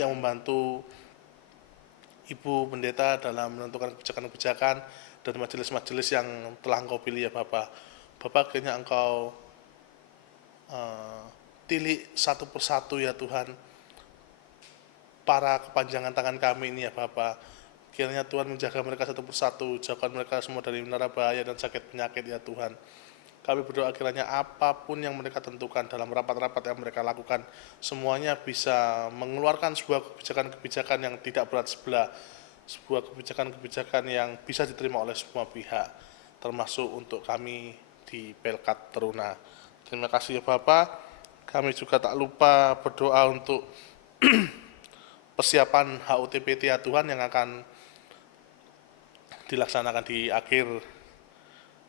yang membantu Ibu Pendeta dalam menentukan kebijakan-kebijakan dan majelis-majelis yang telah Engkau pilih ya Bapak. Bapak kiranya Engkau tilik satu persatu ya Tuhan para kepanjangan tangan kami ini ya Bapak. Kiranya Tuhan menjaga mereka satu persatu, jauhkan mereka semua dari mara bahaya dan sakit penyakit ya Tuhan. Kami berdoa kiranya apapun yang mereka tentukan dalam rapat-rapat yang mereka lakukan, semuanya bisa mengeluarkan sebuah kebijakan-kebijakan yang tidak berat sebelah, sebuah kebijakan-kebijakan yang bisa diterima oleh semua pihak, termasuk untuk kami di Pelkat Teruna. Terima kasih ya Bapak. Kami juga tak lupa berdoa untuk persiapan HUTPT ya Tuhan yang akan dilaksanakan di akhir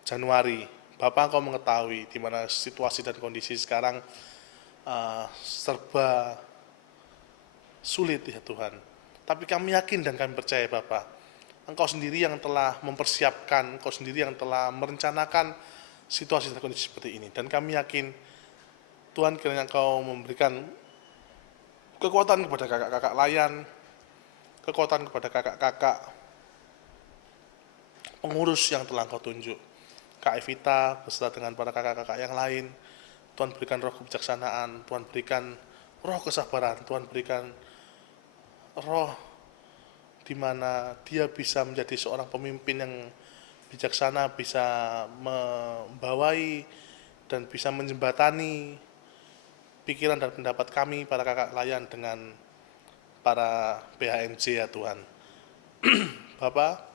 Januari. Bapak Engkau mengetahui di mana situasi dan kondisi sekarang serba sulit ya Tuhan. Tapi kami yakin dan kami percaya Bapak, Engkau sendiri yang telah mempersiapkan, Engkau sendiri yang telah merencanakan situasi dan kondisi seperti ini. Dan kami yakin Tuhan kiranya Engkau memberikan kekuatan kepada kakak-kakak layan, kekuatan kepada kakak-kakak pengurus yang telah Engkau tunjuk. Kak Evita beserta dengan para kakak-kakak yang lain, Tuhan berikan roh kebijaksanaan, Tuhan berikan roh kesabaran, Tuhan berikan roh di mana dia bisa menjadi seorang pemimpin yang bijaksana, bisa membawai dan bisa menjembatani pikiran dan pendapat kami para kakak layan dengan para PHMJ ya Tuhan. Bapak,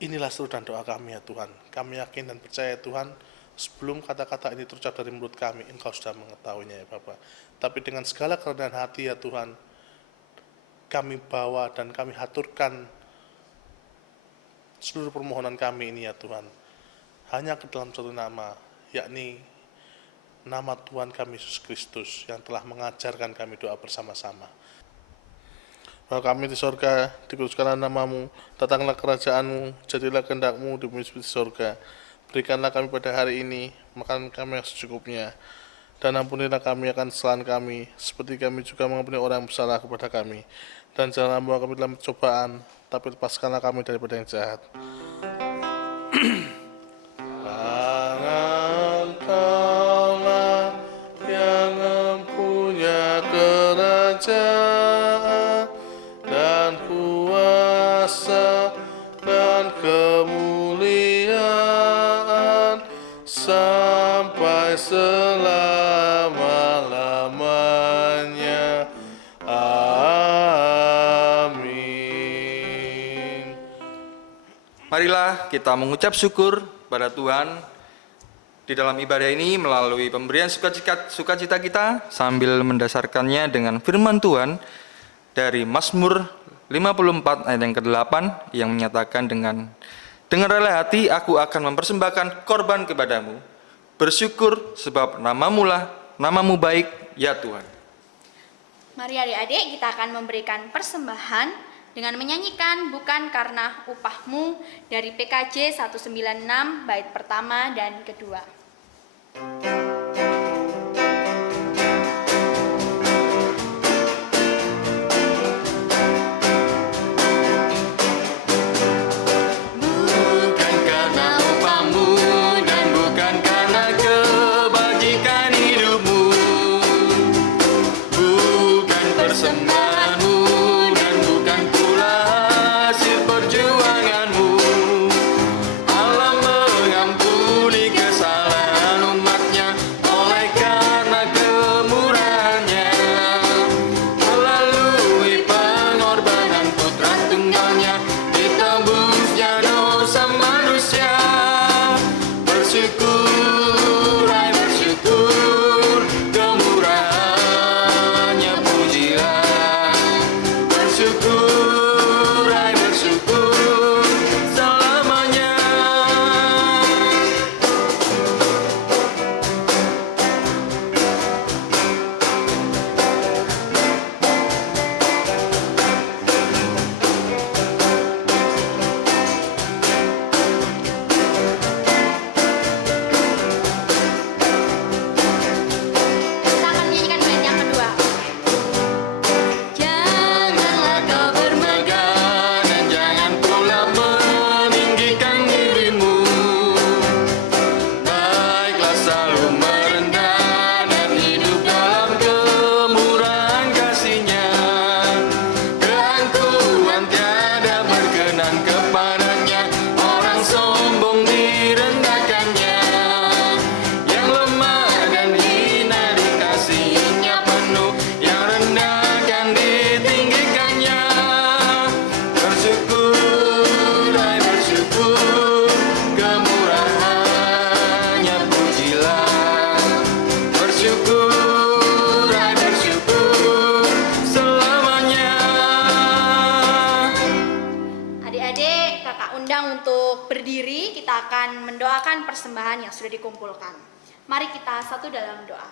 inilah seru dan doa kami ya Tuhan. Kami yakin dan percaya Tuhan, sebelum kata-kata ini terucap dari mulut kami, Engkau sudah mengetahuinya ya Bapak. Tapi dengan segala kerendahan hati ya Tuhan, kami bawa dan kami haturkan seluruh permohonan kami ini ya Tuhan. Hanya ke dalam satu nama, yakni nama Tuhan kami Yesus Kristus yang telah mengajarkan kami doa bersama-sama. Bapa kami di sorga, dikuduskanlah namamu, datanglah kerajaanmu, jadilah kehendak-mu di bumi seperti di sorga. Berikanlah kami pada hari ini makanan kami yang secukupnya, dan ampunilah kami akan kesalahan kami, seperti kami juga mengampuni orang yang bersalah kepada kami. Dan janganlah membawa kami dalam pencobaan, tapi lepaskanlah kami daripada yang jahat. Engkaulah yang mempunyai kerajaan dan kuasa dan kemuliaan sampai selama-lamanya. Amin. Marilah kita mengucap syukur pada Tuhan di dalam ibadah ini melalui pemberian sukacita kita sambil mendasarkannya dengan firman Tuhan dari Mazmur 54 ayat yang ke-8 yang menyatakan dengan rela hati aku akan mempersembahkan korban kepadamu, bersyukur sebab namamu baik ya Tuhan. Mari adik-adik kita akan memberikan persembahan dengan menyanyikan Bukan Karena Upahmu dari PKJ 196 bait pertama dan kedua. Bukan karena upahmu dan bukan karena kebajikan hidupmu, bukan persembahanmu dan bukan pula hasil perjuanganmu. Allah mengampuni kesalahan umatnya akan mendoakan persembahan yang sudah dikumpulkan. Mari kita satu dalam doa.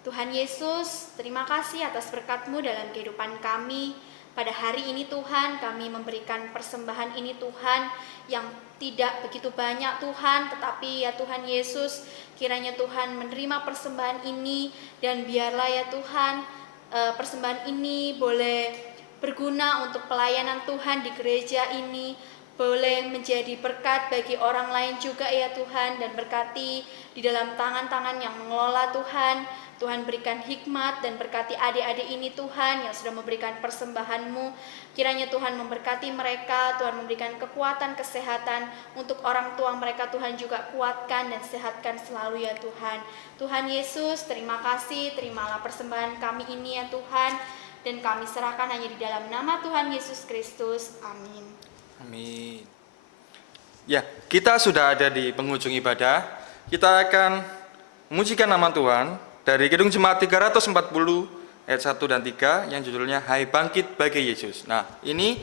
Tuhan Yesus, terima kasih atas berkat-Mu dalam kehidupan kami. Pada hari ini Tuhan, kami memberikan persembahan ini Tuhan, yang tidak begitu banyak Tuhan, tetapi ya Tuhan Yesus, kiranya Tuhan menerima persembahan ini, dan biarlah ya Tuhan, persembahan ini boleh berguna untuk pelayanan Tuhan di gereja ini, boleh menjadi berkat bagi orang lain juga ya Tuhan, dan berkati di dalam tangan-tangan yang mengelola Tuhan. Tuhan berikan hikmat dan berkati adik-adik ini Tuhan yang sudah memberikan persembahan-Mu. Kiranya Tuhan memberkati mereka, Tuhan memberikan kekuatan, kesehatan untuk orang tua mereka, Tuhan juga kuatkan dan sehatkan selalu ya Tuhan. Tuhan Yesus, terima kasih, terimalah persembahan kami ini ya Tuhan, dan kami serahkan hanya di dalam nama Tuhan Yesus Kristus. Amin. Amin. Ya, kita sudah ada di penghujung ibadah. Kita akan memujikan nama Tuhan dari Kidung Jemaat 340 ayat 1 dan 3 yang judulnya Hai Bangkit Bagi Yesus. Nah, ini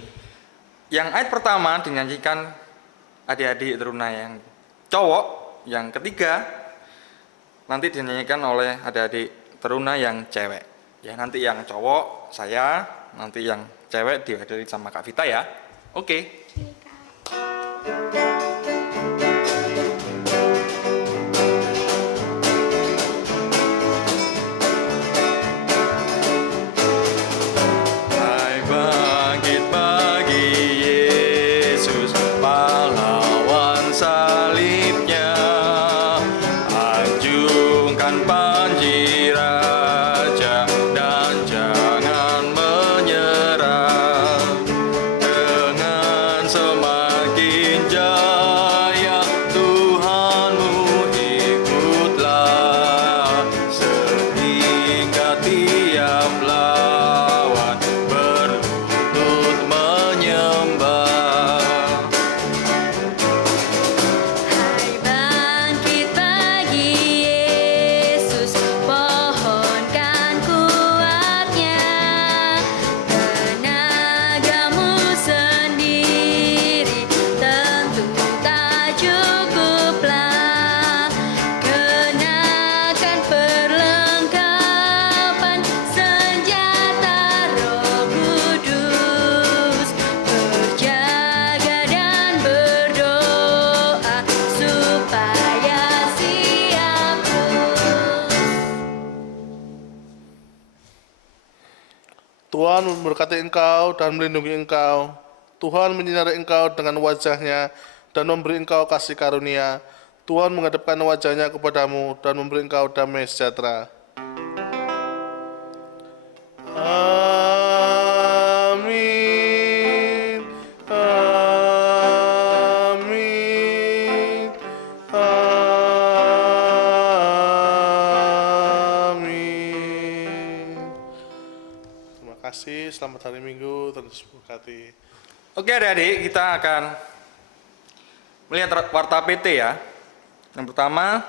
yang ayat pertama dinyanyikan adik-adik teruna yang cowok, yang ketiga nanti dinyanyikan oleh adik-adik teruna yang cewek. Ya, nanti yang cowok saya, nanti yang cewek dihadiri sama Kak Vita ya. Oke. Hai bangkit bagi Yesus, pahlawan salibnya, anjungkan panji raja dan jangan menyerah. Dengan semakin jaya Tuhanmu ikutlah, sehingga tiap lawan berlutut menyembah. Hai bangkit bagi Yesus, pohonkan kuatnya, tenagamu sendiri tentu tak cukuplah. Kenakan perlengkapan senjata Roh Kudus, berjaga dan berdoa supaya siap terus. Tuhan memberkati engkau dan melindungi engkau. Tuhan menyinari engkau dengan wajahnya dan memberi engkau kasih karunia. Tuhan menghadapkan wajahnya kepadamu dan memberi engkau damai sejahtera. Amin. Amin. Amin. Terima kasih, selamat hari Minggu, Tuhan Yesus memberkati. Oke adik-adik, kita akan melihat warta PT ya. Yang pertama,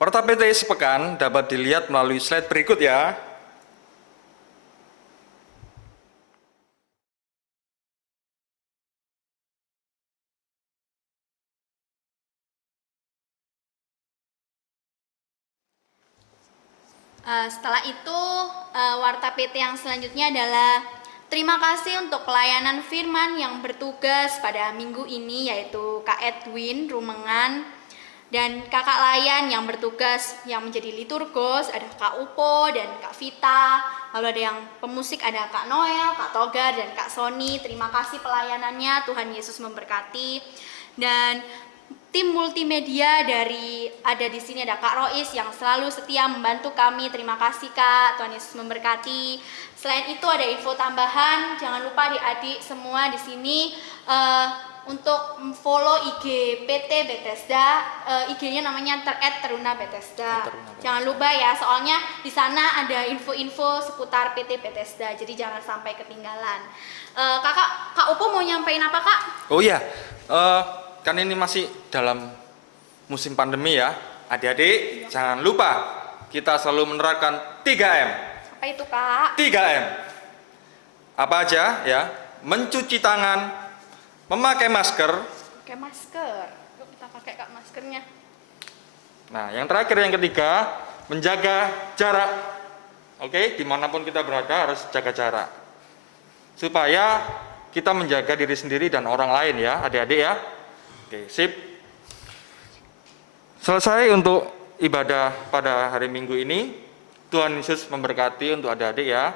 warta PT sepekan dapat dilihat melalui slide berikut ya. Setelah itu, warta PT yang selanjutnya adalah terima kasih untuk pelayanan firman yang bertugas pada minggu ini, yaitu Kak Edwin Rumengan dan Kakak Layan yang bertugas yang menjadi liturgos, ada Kak Upo dan Kak Vita. Lalu ada yang pemusik, ada Kak Noel, Kak Togar, dan Kak Sony. Terima kasih pelayanannya, Tuhan Yesus memberkati. Dan tim multimedia ada di sini ada Kak Rois yang selalu setia membantu kami. Terima kasih Kak, Tuhan Yesus memberkati. Selain itu ada info tambahan, jangan lupa adik-adik semua di sini untuk follow IG PT Bethesda, IG-nya namanya @teruna Bethesda. Jangan lupa ya, soalnya di sana ada info-info seputar PT Bethesda, jadi jangan sampai ketinggalan. Kak Upo mau nyampein apa Kak? Oh iya, kan ini masih dalam musim pandemi ya. Adik-adik, jangan lupa kita selalu menerapkan 3M. Apa itu Kak? 3M. Apa aja ya? Mencuci tangan, memakai masker, pakai masker. Yuk kita pakai Kak maskernya. Nah, yang terakhir, yang ketiga, menjaga jarak. Oke, dimanapun kita berada harus jaga jarak. Supaya kita menjaga diri sendiri dan orang lain ya, adik-adik ya. Oke, sip. Selesai untuk ibadah pada hari Minggu ini. Tuhan Yesus memberkati untuk adik-adik ya.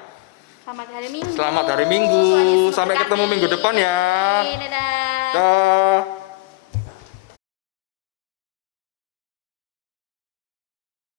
Selamat hari Minggu. Selamat hari Minggu. Tuhan Yesus Sampai ketemu memberkati. minggu depan ya. Dadah. Dah.